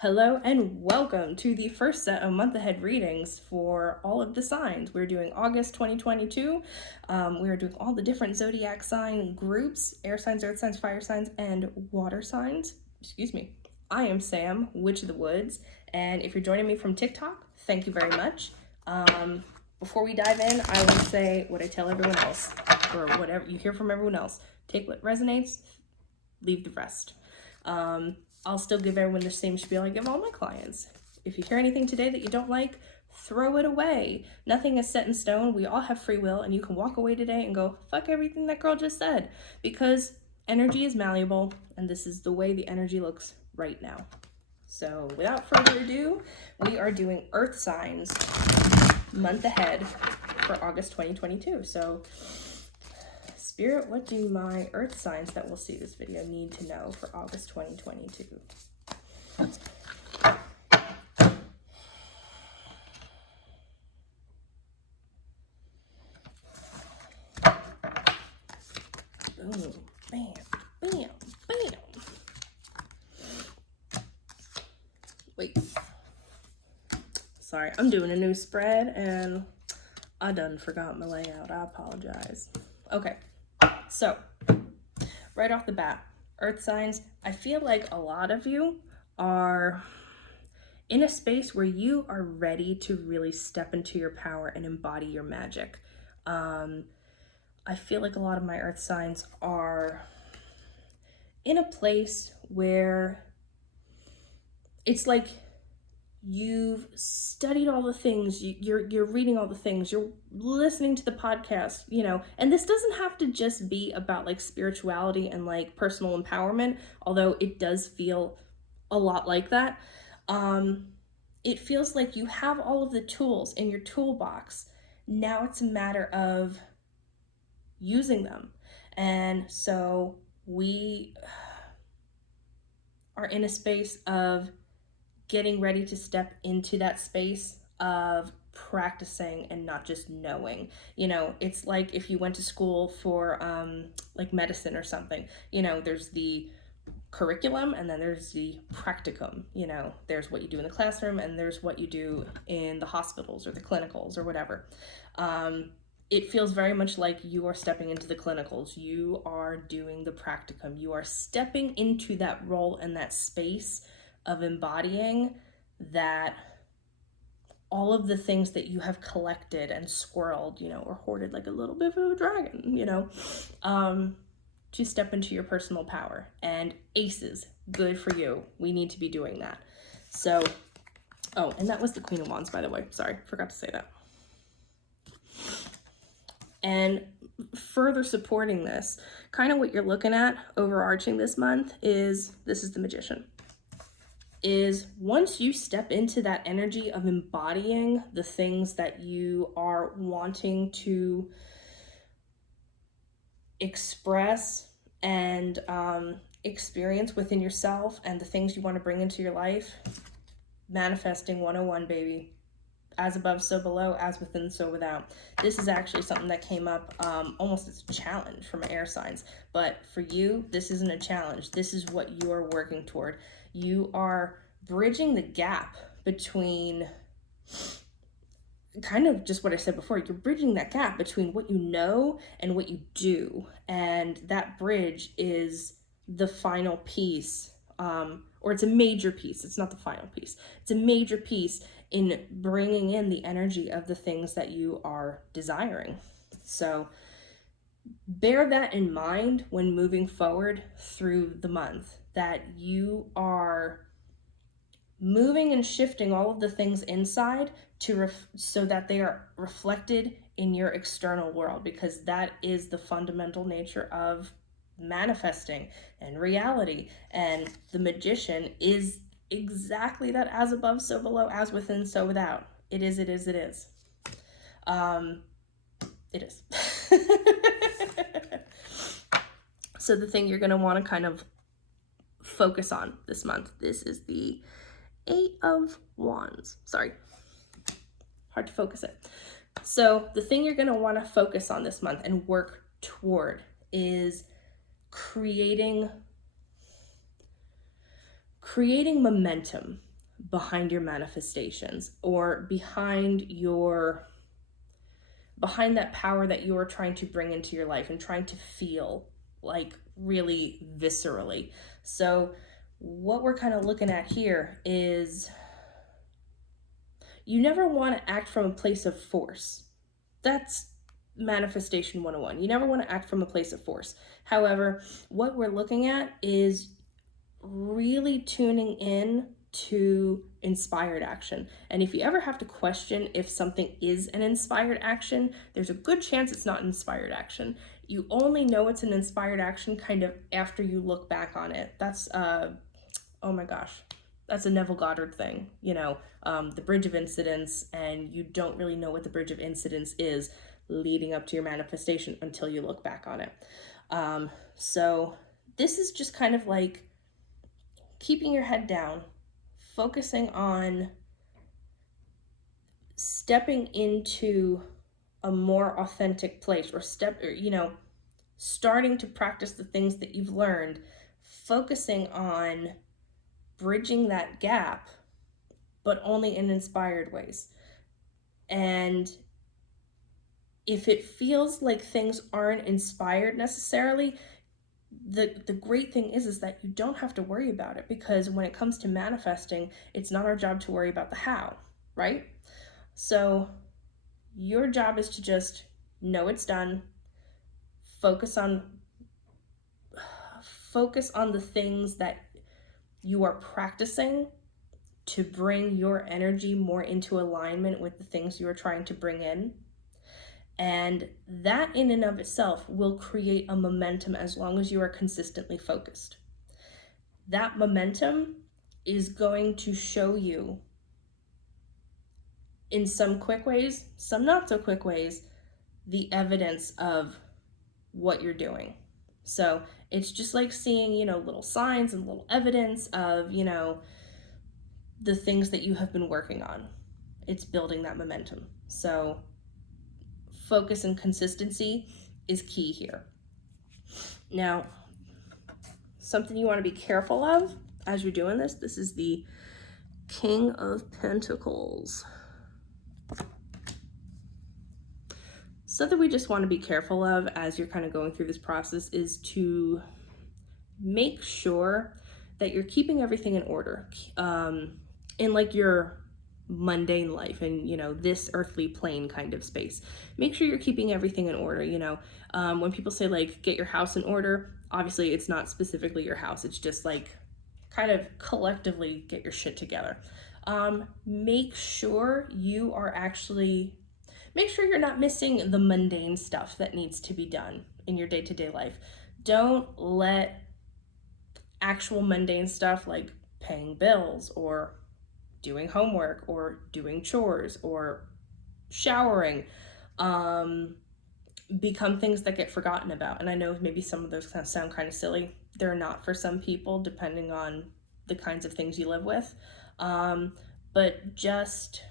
Hello and welcome to the first set of month ahead readings for all of the signs. We're doing August 2022. We're doing all the different zodiac sign groups: air signs, earth signs, fire signs, and water signs. Excuse me. I am Sam, Witch of the Woods, and if you're joining me from TikTok, thank you very much. Before we dive in, I will say what I tell everyone else, or whatever you hear from everyone else. Take what resonates, leave the rest. I'll still give everyone the same spiel I give all my clients. If you hear anything today that you don't like, throw it away. Nothing is set in stone. We all have free will, and you can walk away today and go, fuck everything that girl just said, because energy is malleable, and this is the way the energy looks right now. So without further ado, we are doing earth signs month ahead for August 2022. So Spirit, what do my earth signs that will see this video need to know for August 2022? Boom, bam, bam, bam. Wait. Sorry, I'm doing a new spread and I done forgot my layout. I apologize. Okay. So, right off the bat, earth signs, I feel like a lot of you are in a space where you are ready to really step into your power and embody your magic. I feel like a lot of my earth signs are in a place where it's like you've studied all the things, you're reading all the things, you're listening to the podcast, and this doesn't have to just be about like spirituality and like personal empowerment, although it does feel a lot like that. It feels like you have all of the tools in your toolbox. Now it's a matter of using them. And so we are in a space of getting ready to step into that space of practicing and not just knowing. It's like if you went to school for like medicine or something, there's the curriculum and then there's the practicum. There's what you do in the classroom and there's what you do in the hospitals or the clinicals or whatever. It feels very much like you are stepping into the clinicals. You are doing the practicum. You are stepping into that role and that space of embodying that all of the things that you have collected and swirled, or hoarded like a little bit of a dragon, to step into your personal power. And aces, good for you. We need to be doing that. So, oh, and that was the Queen of Wands, by the way. Sorry, forgot to say that. And further supporting this, kind of what you're looking at overarching this month is, this is the Magician. Is once you step into that energy of embodying the things that you are wanting to express and experience within yourself and the things you want to bring into your life, manifesting 101, baby. As above, so below, as within, so without. This is actually something that came up almost as a challenge for my air signs. But for you, this isn't a challenge. This is what you are working toward. You are bridging the gap between kind of just what I said before. You're bridging that gap between what you know and what you do. And that bridge is the final piece, or it's a major piece. It's not the final piece. It's a major piece in bringing in the energy of the things that you are desiring. So bear that in mind when moving forward through the month, that you are moving and shifting all of the things inside to so that they are reflected in your external world, because that is the fundamental nature of manifesting and reality. And the Magician is exactly that: as above, so below, as within, so without. It is. It is. So the thing you're going to want to kind of focus on this month, this is the 8 of Wands. Sorry, hard to focus it. So the thing you're going to want to focus on this month and work toward is creating momentum behind your manifestations, or behind that power that you're trying to bring into your life and trying to feel like really viscerally. So what we're kind of looking at here is you never want to act from a place of force. That's manifestation 101. You never want to act from a place of force. However, what we're looking at is really tuning in to inspired action. And if you ever have to question if something is an inspired action, there's a good chance it's not inspired action. You only know it's an inspired action kind of after you look back on it. That's oh my gosh, that's a Neville Goddard thing, the bridge of incidents, and you don't really know what the bridge of incidents is leading up to your manifestation until you look back on it. So this is just kind of like keeping your head down, focusing on stepping into a more authentic place, or starting to practice the things that you've learned, focusing on bridging that gap, but only in inspired ways. And if it feels like things aren't inspired necessarily, the great thing is that you don't have to worry about it, because when it comes to manifesting, it's not our job to worry about the how, right? So your job is to just know it's done, focus on the things that you are practicing to bring your energy more into alignment with the things you are trying to bring in. And that in and of itself will create a momentum as long as you are consistently focused. That momentum is going to show you in some quick ways, some not so quick ways, the evidence of what you're doing. So it's just like seeing, little signs and little evidence of, the things that you have been working on. It's building that momentum. So focus and consistency is key here. Now, something you want to be careful of as you're doing this is the King of Pentacles. Something we just want to be careful of as you're kind of going through this process is to make sure that you're keeping everything in order in like your mundane life and this earthly plane kind of space. Make sure you're keeping everything in order. When people say like get your house in order, obviously it's not specifically your house, it's just like kind of collectively get your shit together. Make sure you're not missing the mundane stuff that needs to be done in your day-to-day life. Don't let actual mundane stuff like paying bills or doing homework or doing chores or showering become things that get forgotten about. And I know maybe some of those sound kind of silly. They're not for some people, depending on the kinds of things you live with. But just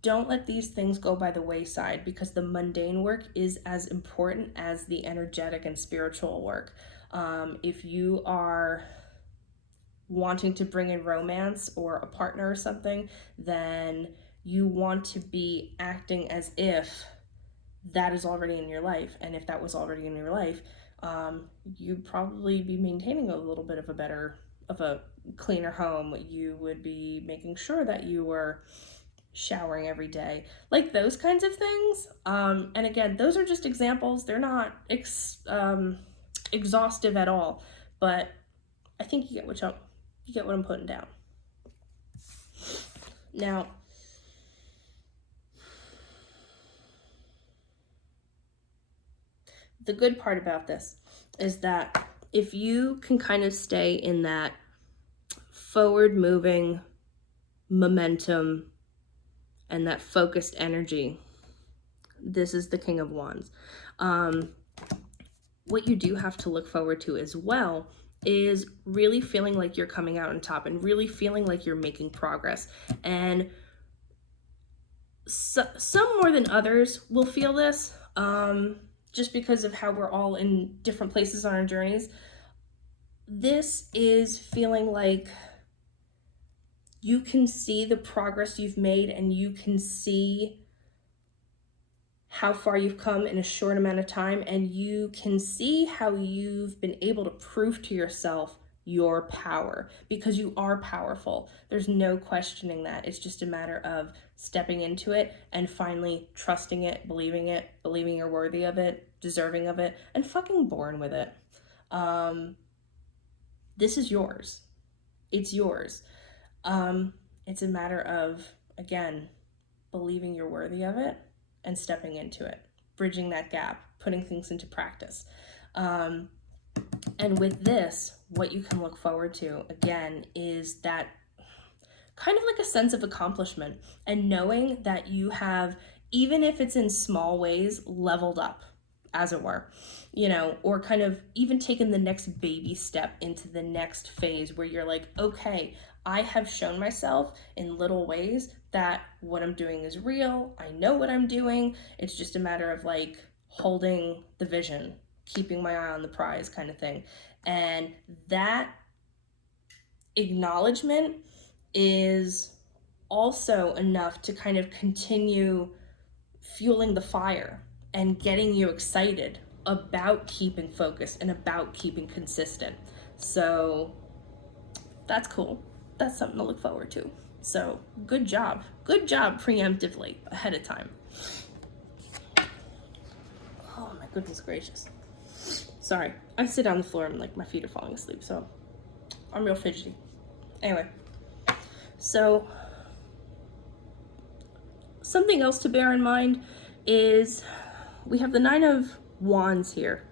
don't let these things go by the wayside, because the mundane work is as important as the energetic and spiritual work. If you are wanting to bring in romance or a partner or something, then you want to be acting as if that is already in your life. And if that was already in your life, you'd probably be maintaining a little bit of a cleaner home. You would be making sure that you were showering every day, like those kinds of things. And again, those are just examples. They're not exhaustive at all, but I think you get what I'm putting down. Now, the good part about this is that if you can kind of stay in that forward moving momentum and that focused energy, this is the King of Wands. What you do have to look forward to as well is really feeling like you're coming out on top and really feeling like you're making progress. And some more than others will feel this, just because of how we're all in different places on our journeys. This is feeling like you can see the progress you've made, and you can see how far you've come in a short amount of time, and you can see how you've been able to prove to yourself your power, because you are powerful. There's no questioning that. It's just a matter of stepping into it and finally trusting it, believing you're worthy of it, deserving of it, and fucking born with it. This is yours. It's yours. It's a matter of, again, believing you're worthy of it and stepping into it, bridging that gap, putting things into practice. And with this, what you can look forward to, again, is that kind of like a sense of accomplishment, and knowing that you have, even if it's in small ways, leveled up, as it were, you know, or kind of even taken the next baby step into the next phase where you're like, okay, I have shown myself in little ways that what I'm doing is real. I know what I'm doing. It's just a matter of like holding the vision, keeping my eye on the prize kind of thing. And that acknowledgement is also enough to kind of continue fueling the fire and getting you excited about keeping focused and about keeping consistent. So that's cool. That's something to look forward to. So good job. Good job preemptively ahead of time. Oh my goodness gracious. Sorry, I sit on the floor and like my feet are falling asleep, so I'm real fidgety. Anyway, so something else to bear in mind is we have the Nine of Wands here.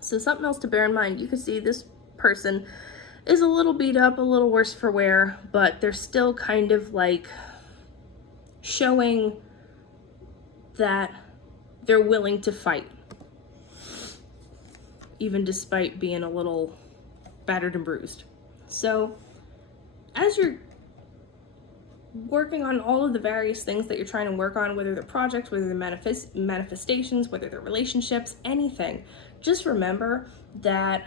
So something else to bear in mind, you can see this person is a little beat up, a little worse for wear, but they're still kind of like showing that they're willing to fight, even despite being a little battered and bruised. So as you're working on all of the various things that you're trying to work on, whether they're projects, whether they're manifestations, whether they're relationships, anything, just remember that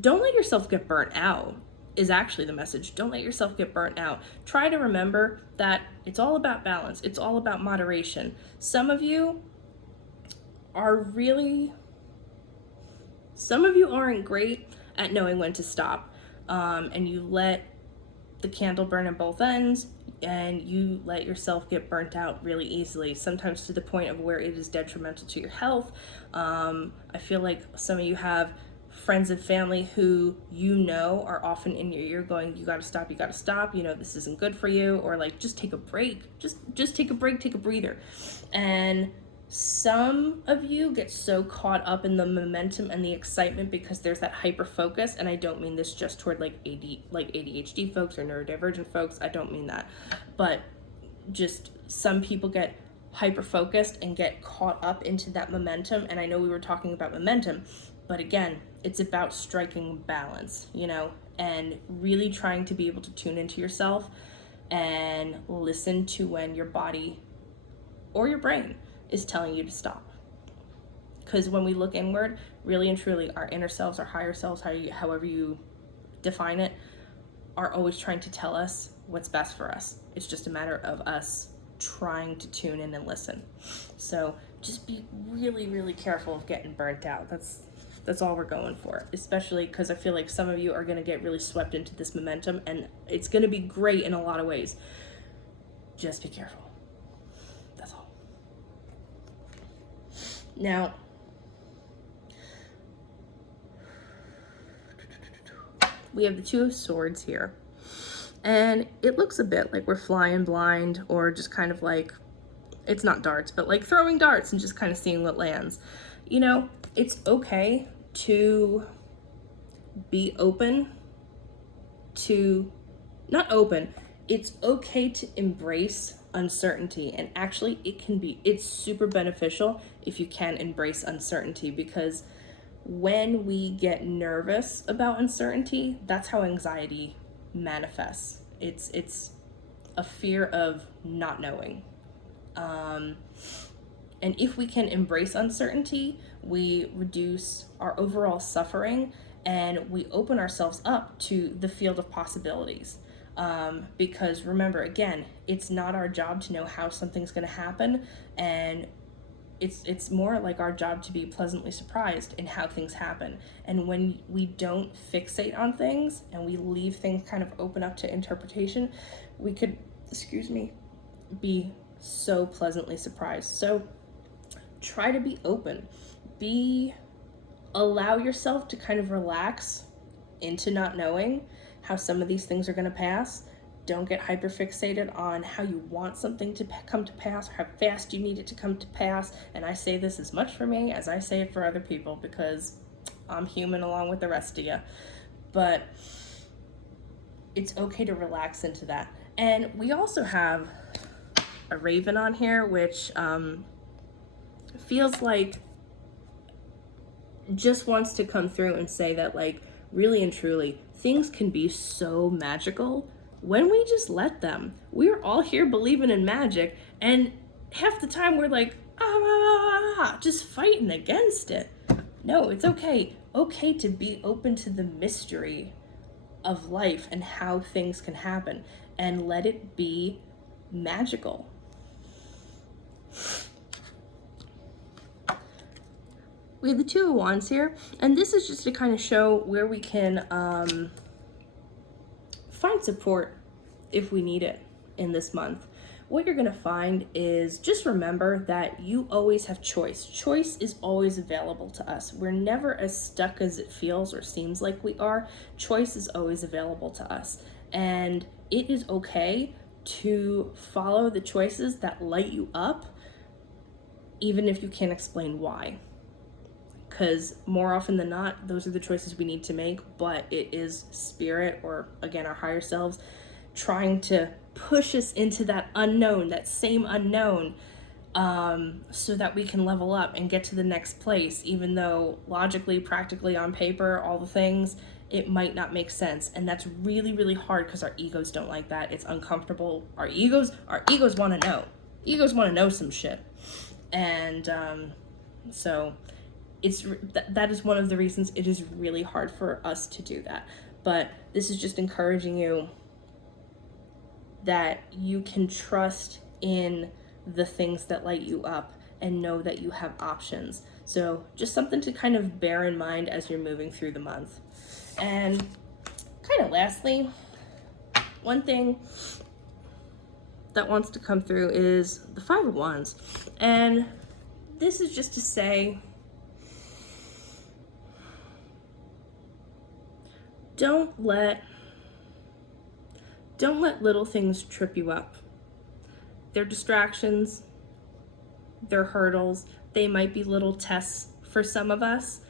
don't let yourself get burnt out is actually the message. Don't let yourself get burnt out. Try to remember that it's all about balance. It's all about moderation. Some of you aren't great at knowing when to stop. And you let the candle burn at both ends, and you let yourself get burnt out really easily, sometimes to the point of where it is detrimental to your health. I feel like some of you have friends and family who you know are often in your ear going, you gotta stop, you know, this isn't good for you, or like, just take a break, just take a break, take a breather. And some of you get so caught up in the momentum and the excitement because there's that hyper focus, and I don't mean this just toward like ADHD folks or neurodivergent folks, I don't mean that, but just some people get hyper focused and get caught up into that momentum. And I know we were talking about momentum, but again, it's about striking balance, you know, and really trying to be able to tune into yourself and listen to when your body or your brain is telling you to stop. Because when we look inward, really and truly, our inner selves, our higher selves, however you define it, are always trying to tell us what's best for us. It's just a matter of us trying to tune in and listen. So just be really, really careful of getting burnt out. That's all we're going for, especially because I feel like some of you are going to get really swept into this momentum, and it's going to be great in a lot of ways. Just be careful. That's all. Now, we have the Two of Swords here, and it looks a bit like we're flying blind, or just kind of like, it's not darts, but like throwing darts and just kind of seeing what lands. You know, it's okay to be open to, not open, it's okay to embrace uncertainty. And actually it's super beneficial if you can embrace uncertainty, because when we get nervous about uncertainty, that's how anxiety manifests. It's a fear of not knowing. And if we can embrace uncertainty, we reduce our overall suffering, and we open ourselves up to the field of possibilities. Because remember, again, it's not our job to know how something's going to happen, and it's more like our job to be pleasantly surprised in how things happen. And when we don't fixate on things and we leave things kind of open up to interpretation, we could, be so pleasantly surprised. So try to be open. Allow yourself to kind of relax into not knowing how some of these things are going to pass. Don't get hyperfixated on how you want something to come to pass or how fast you need it to come to pass. And I say this as much for me as I say it for other people, because I'm human along with the rest of you. But it's okay to relax into that. And we also have a raven on here, which feels like just wants to come through and say that, like, really and truly, things can be so magical when we just let them. We're all here believing in magic, and half the time we're like, just fighting against it. No, it's okay. Okay to be open to the mystery of life and how things can happen, and let it be magical. We have the Two of Wands here, and this is just to kind of show where we can find support if we need it in this month. What you're going to find is, just remember that you always have choice. Choice is always available to us. We're never as stuck as it feels or seems like we are. Choice is always available to us, and it is okay to follow the choices that light you up, even if you can't explain why. Because more often than not, those are the choices we need to make, but it is spirit, or again, our higher selves, trying to push us into that unknown, that same unknown, so that we can level up and get to the next place, even though logically, practically, on paper, all the things, it might not make sense. And that's really, really hard, because our egos don't like that. It's uncomfortable. Our egos want to know. Egos want to know some shit. And so that is one of the reasons it is really hard for us to do that. But this is just encouraging you that you can trust in the things that light you up and know that you have options. So just something to kind of bear in mind as you're moving through the month. And kind of lastly, one thing that wants to come through is the Five of Wands. And this is just to say, don't let little things trip you up. They're distractions, they're hurdles, they might be little tests for some of us.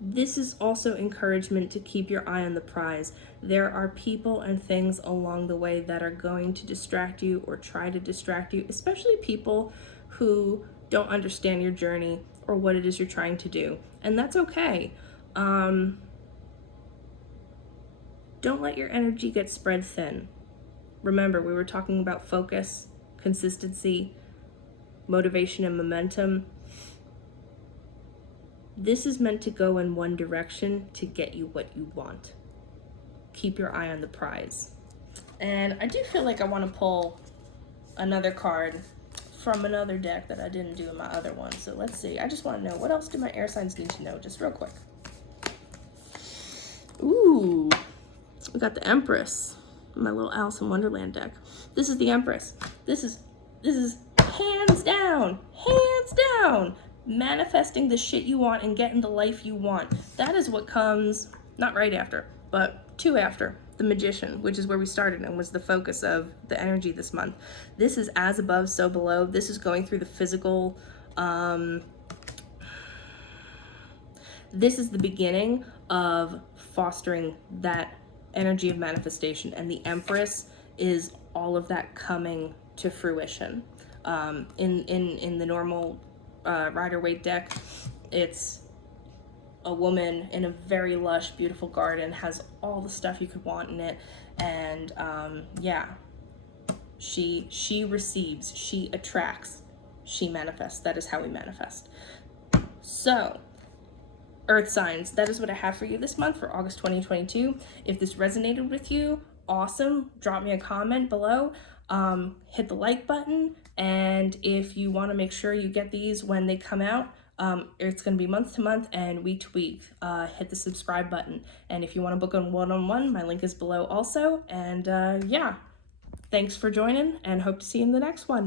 This is also encouragement to keep your eye on the prize. There are people and things along the way that are going to distract you or try to distract you, especially people who don't understand your journey or what it is you're trying to do. And that's okay. Don't let your energy get spread thin. Remember, we were talking about focus, consistency, motivation, and momentum. This is meant to go in one direction to get you what you want. Keep your eye on the prize. And I do feel like I want to pull another card from another deck that I didn't do in my other one. So let's see. I just want to know, what else do my air signs need to know, just real quick. Ooh, we got the Empress, my little Alice in Wonderland deck. This is the Empress. This is hands down, manifesting the shit you want and getting the life you want. That is what comes, not right after, but two after, the Magician, which is where we started and was the focus of the energy this month. This is as above, so below. This is going through the physical. This is the beginning of fostering that energy of manifestation, and the Empress is all of that coming to fruition. In the normal Rider-Waite deck, it's a woman in a very lush, beautiful garden, has all the stuff you could want in it, and she receives, she attracts, she manifests. That is how we manifest. So, Earth signs, that is what I have for you this month for August 2022. If this resonated with you, awesome. Drop me a comment below. Hit the like button. And if you want to make sure you get these when they come out, it's going to be month to month and week to week. Hit the subscribe button. And if you want to book a one-on-one, my link is below also. And yeah, thanks for joining and hope to see you in the next one.